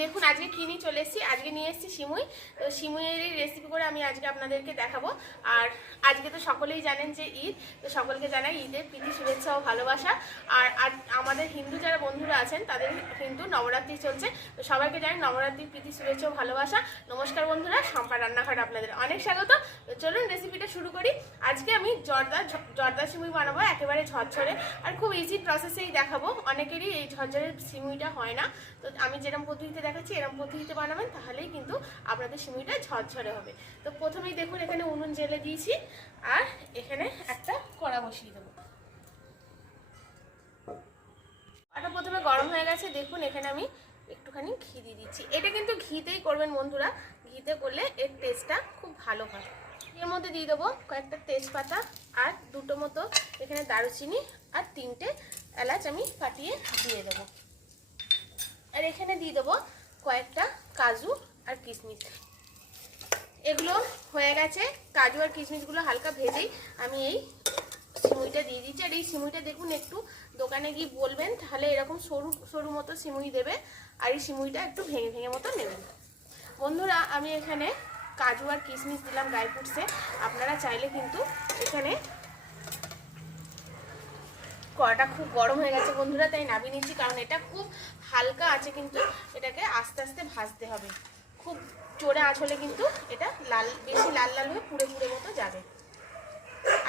দেখুন, আজকে কিনি চলে এসেছি? আজকে নিয়ে এসেছি সিমুই। তো সিমুইয়েরই রেসিপি করে আমি আজকে আপনাদেরকে দেখাবো। আর আজকে তো সকলেই জানেন যে ঈদ। তো সকলকে জানাই ঈদের প্রীতি, শুভেচ্ছা ও ভালোবাসা। আর আমাদের হিন্দু যারা বন্ধুরা আছেন, তাদের কিন্তু নবরাত্রি চলছে। তো সবাইকে জানাই নবরাত্রির প্রীতি, শুভেচ্ছা ভালোবাসা। নমস্কার বন্ধুরা সম্পা রান্নাঘর আপনাদের অনেক স্বাগত। চলুন রেসিপিটা শুরু করি। আজকে আমি জর্দা জর্দা সিমুই বানাবো, একেবারে ঝরঝরে। আর খুব ইজি প্রসেসেই দেখাবো। অনেকেরই এই ঝরঝরে সিমুইটা হয় না। তো আমি যেরকম পদ্ধতিতে দেখাচ্ছি এরকম পদ্ধতিতে বানাবেন, তাহলেই কিন্তু আপনাদের সিমুইটা ঝরঝরে হবে। তো প্রথমেই দেখুন, এখানে উনুন জেলে দিয়েছি। আর এখানে একটা কড়া বসিয়ে দেবো। হয়ে গেছে। দেখুন, এখানে আমি একটুখানি ঘি দিয়ে দিচ্ছি। এটা কিন্তু ঘিতেই করবেন বন্ধুরা। ঘিতে করলে এর টেস্টটা খুব ভালো হয়। এর মধ্যে দিয়ে দেবো কয়েকটা তেজপাতা আর দুটো মতো এখানে দারুচিনি আর তিনটে এলাচ আমি ফাটিয়ে দিয়ে দেবো। আর এখানে দিয়ে দেবো কয়েকটা কাজু আর কিশমিশ। এগুলো হয়ে গেছে। কাজু আর কিশমিশগুলো হালকা ভেজেই আমি এই সিমুইটা দিয়ে দিচ্ছি আর এই সিমুইটা দেখুন একটু দোকানে গিয়ে বলবেন, তাহলে এরকম সরু সরু মতো সিমুই দেবে আর এই সিমুইটা একটু ভেঙে ভেঙে মতো নেবেন বন্ধুরা, আমি এখানে কাজু আর কিশমিশ দিলাম ড্রাই ফ্রুটসে আপনারা চাইলে কিন্তু এখানে কড়াটা খুব গরম হয়ে গেছে বন্ধুরা, তাই নামিয়ে নিচ্ছি, কারণ এটা খুব হালকা আছে কিন্তু এটাকে আস্তে আস্তে ভাজতে হবে। খুব জোরে আঁচ হলে কিন্তু এটা লাল, বেশি লাল লাল হয়ে পুড়ে পুড়ে মতো যাবে।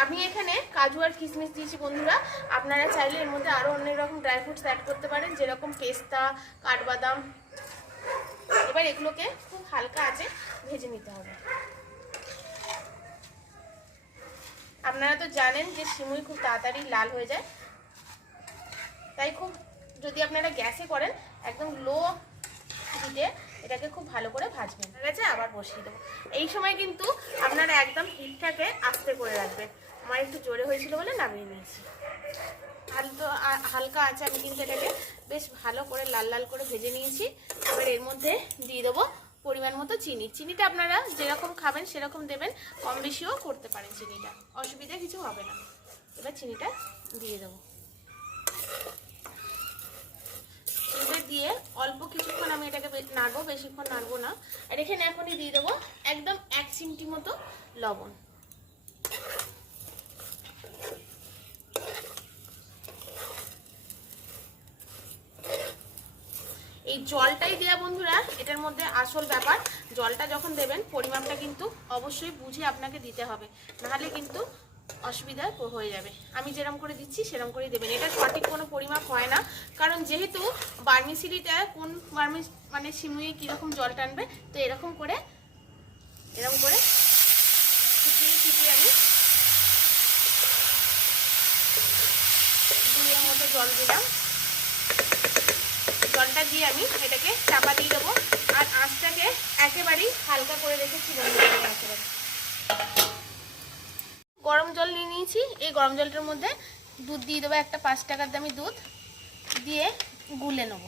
আমি এখানে কাজু আর কিশমিশ দিয়েছি বন্ধুরা। আপনারা চাইলে এর মধ্যে আরও অনেক রকম ড্রাই ফ্রুটস অ্যাড করতে পারেন, যেরকম পেস্তা, কাঠবাদাম। এবার এগুলোকে খুব হালকা আছে ভেজে নিতে হবে। আপনারা তো জানেন যে সিমুই খুব তাড়াতাড়ি লাল হয়ে যায়। তাই খুব, যদি আপনারা গ্যাসে করেন, একদম লো হিটে এটাকে খুব ভালো করে ভাজবেন। ঠিক আছে, আবার বসিয়ে দেবো। এই সময় কিন্তু আপনারা একদম হিটটাকে আস্তে করে রাখবেন। আমার একটু জোরে হয়েছিল বলে নামিয়ে নিয়েছি। হালকা হালকা আছে আমি কিন্তু এটাকে বেশ ভালো করে লাল লাল করে ভেজে নিয়েছি। এবার এর মধ্যে দিয়ে দেবো পরিমাণ মতো চিনি। চিনিটা আপনারা যেরকম খাবেন সেরকম দেবেন, কম বেশিও করতে পারেন চিনিটা। অসুবিধা কিছু হবে না। এবার চিনিটা দিয়ে দেবো। দিয়ে অল্প কিছুক্ষণ আমি এটাকে নাড়বো, বেশিক্ষণ নাড়বো না। আর এখানে এখনই দিয়ে দেবো একদম এক চিমটি মতো লবণ। এই জলটাই দেওয়া বন্ধুরা, এটার মধ্যে আসল ব্যাপার। জলটা যখন দেবেন, পরিমাপটা কিন্তু অবশ্যই বুঝে আপনাকে দিতে হবে। নাহলে কিন্তু অসুবিধা হয়ে যাবে। আমি যেরকম করে দিচ্ছি সেরকম করেই দেবেন। এটা সঠিক কোনো পরিমাপ হয় না। কারণ যেহেতু বার্মিসিলিটা কোন বার্মিস মানে সিমুয়ে কীরকম জল টানবে, তো এরকম করে এরকম করে ছিটিয়ে আমি দুইয়ের মতো জল দিলাম। জলটা দিয়ে আমি এটাকে চাপা দিয়ে দেবো। আর আঁচটাকে একেবারেই হালকা করে রেখেছি গরম জল নিয়ে নিয়েছি। এই গরম জলটার মধ্যে দুধ দিয়ে দেবো একটা পাঁচ টাকার দামি দুধ। দিয়ে গুলে নেব।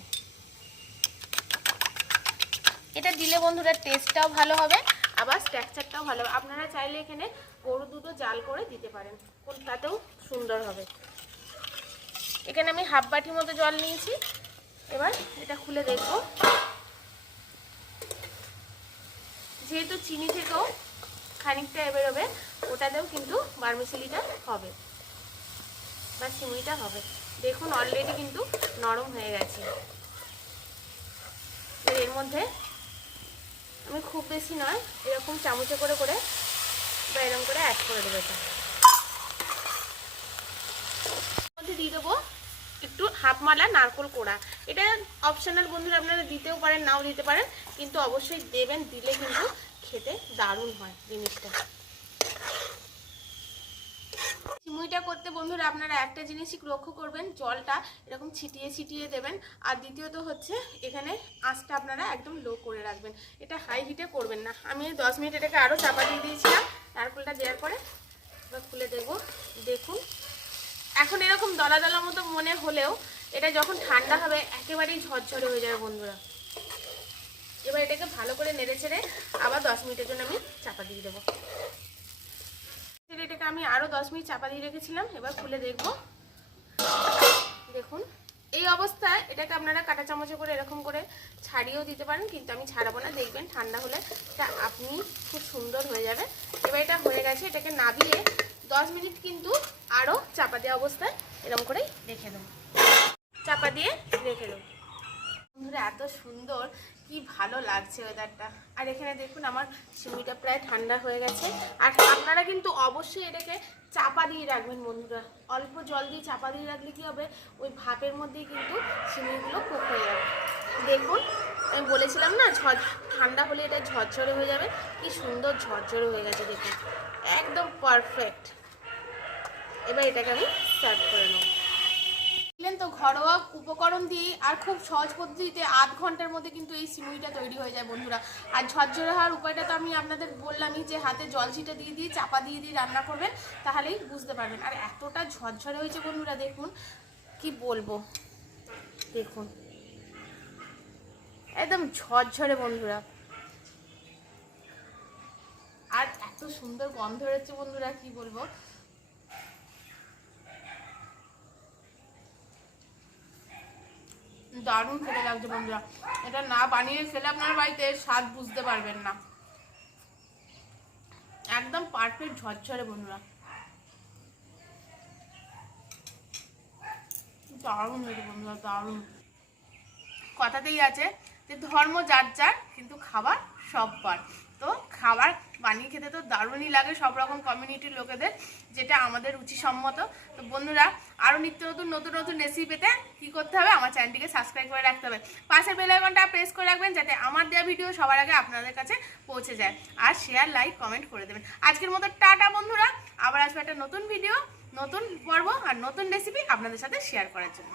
এটা দিলে বন্ধুরা টেস্টটাও ভালো হবে, আবার স্ট্রাকচারটাও ভালো হবে। আপনারা চাইলে এখানে গরু দুধও জাল করে দিতে পারেন। তাতেও সুন্দর হবে। এখানে আমি হাফ বাটি মতো জল নিয়েছি। এবার এটা খুলে দেখব যেহেতু চিনি থেকেও খানিকটা বেরোবে ওটাতেও কিন্তু বার্মিসিলিটা হবে বা সিমুইটা হবে। দেখুন অলরেডি কিন্তু নরম হয়ে গেছে। এর মধ্যে আমি খুব বেশি নয়, এরকম চামচে করে করে বা এরকম করে অ্যাড করে দেবো এটা এর মধ্যে দিয়ে দেবো একটু হাফ মালা নারকোল কোড়া। এটা অপশনাল বন্ধুরা আপনারা দিতেও পারেন, নাও দিতে পারেন, কিন্তু অবশ্যই দেবেন, দিলে কিন্তু খেতে দারুণ হয় জিনিসটা। সিমুইটা করতে বন্ধুরা আপনারা একটা জিনিসই লক্ষ্য করবেন, জলটা এরকম ছিটিয়ে ছিটিয়ে দেবেন, আর দ্বিতীয়ত হচ্ছে এখানে আঁচটা আপনারা একদম লো করে রাখবেন। এটা হাই হিটে করবেন না। আমি দশ মিনিট এটাকে আরও চাপা দিয়ে দিয়েছিলাম, নারকোলটা দেওয়ার পরে খুলে দেবো। দেখুন, এখন এরকম দলা দলা মতো মনে হলেও এটা যখন ঠান্ডা হবে, একেবারেই ঝরঝরে হয়ে যাবে বন্ধুরা। এবার এটাকে ভালো করে নেড়ে ছেড়ে আবার দশ মিনিটের জন্য আমি চাপা দিয়ে দেবো। এটাকে আমি আরও দশ মিনিট চাপা দিয়ে রেখেছিলাম, এবার খুলে দেখব। দেখুন, এই অবস্থায় এটাকে আপনারা কাঁটা চামচে করে এরকম করে ছাড়িয়েও দিতে পারেন, কিন্তু আমি ছাড়াবো না। দেখবেন ঠান্ডা হলে এটা আপনি খুব সুন্দর হয়ে যাবে। এবার এটা হয়ে গেছে, এটাকে নাবিয়ে দশ মিনিট কিন্তু আরও চাপা দেওয়া অবস্থায় এরকম করেই রেখে দেবো। চাপা দিয়ে রেখে দেবো। বন্ধুরা, এত সুন্দর, কি ভালো লাগছে ওয়েদারটা আর এখানে দেখুন, আমার সিমিটা প্রায় ঠান্ডা হয়ে গেছে। আর আপনারা কিন্তু অবশ্যই এটাকে চাপা দিয়ে রাখবেন, বন্ধুরা। অল্প জল দিয়ে চাপা দিয়ে রাখলে কি হবে? ওই ভাপের মধ্যেই কিন্তু সিমিগুলো কুক হয়ে যাবে। দেখুন, আমি বলেছিলাম না, ঝড়, ঠান্ডা হলে এটা ঝরঝরে হয়ে যাবে। কি সুন্দর ঝরঝরে হয়ে গেছে, দেখুন। একদম পারফেক্ট এবার এটাকে আমি সার্ভ করে নেব। ঘরোয়া উপকরণ দিয়ে আর খুব সহজ পদ্ধতিতে আধ ঘণ্টার মধ্যে কিন্তু এই সিমুইটা তৈরি হয়ে যায় বন্ধুরা। আর ঝরঝরে হওয়ার উপায়টা তো আমি আপনাদের বললামই যে হাতে জল ছিটে দিয়ে দিয়ে, চাপা দিয়ে দিয়ে রান্না করবেন, তাহলেই বুঝতে পারবেন। আর এতটা ঝরঝরে হয়েছে বন্ধুরা, দেখুন কি বলব। দেখুন। একদম ঝরঝরে বন্ধুরা। আর এত সুন্দর গন্ধ রয়েছে বন্ধুরা, কি বলব? দারুণ খেতে লাগছে বন্ধুরা। এটা না বানিয়ে খেলে আপনার বাড়িতে স্বাদ বুঝতে পারবেন না। একদম পারফেক্ট ঝরঝরে বন্ধুরা। দারুণ হয়েছে বন্ধুরা, দারুণ। কথাতেই আছে যে ধর্ম যার যার, কিন্তু খাবার সববার। তো খাবার বানিয়ে খেতে তো দারুণই লাগে সব রকম কমিউনিটির লোকেদের, যেটা আমাদের রুচিসম্মত। তো বন্ধুরা আরও নিত্য নতুন নতুন নতুন রেসিপি পেতে কী করতে হবে আমার চ্যানেলটিকে সাবস্ক্রাইব করে রাখতে হবে। পাশের বেল আইকনটা প্রেস করে রাখবেন যাতে আমার দেওয়া ভিডিও সবার আগে আপনাদের কাছে পৌঁছে যায়। আর শেয়ার লাইক কমেন্ট করে দেবেন। আজকের মতো টাটা বন্ধুরা, আবার আসবে একটা নতুন ভিডিও নতুন পর্ব আর নতুন রেসিপি আপনাদের সাথে শেয়ার করার জন্য।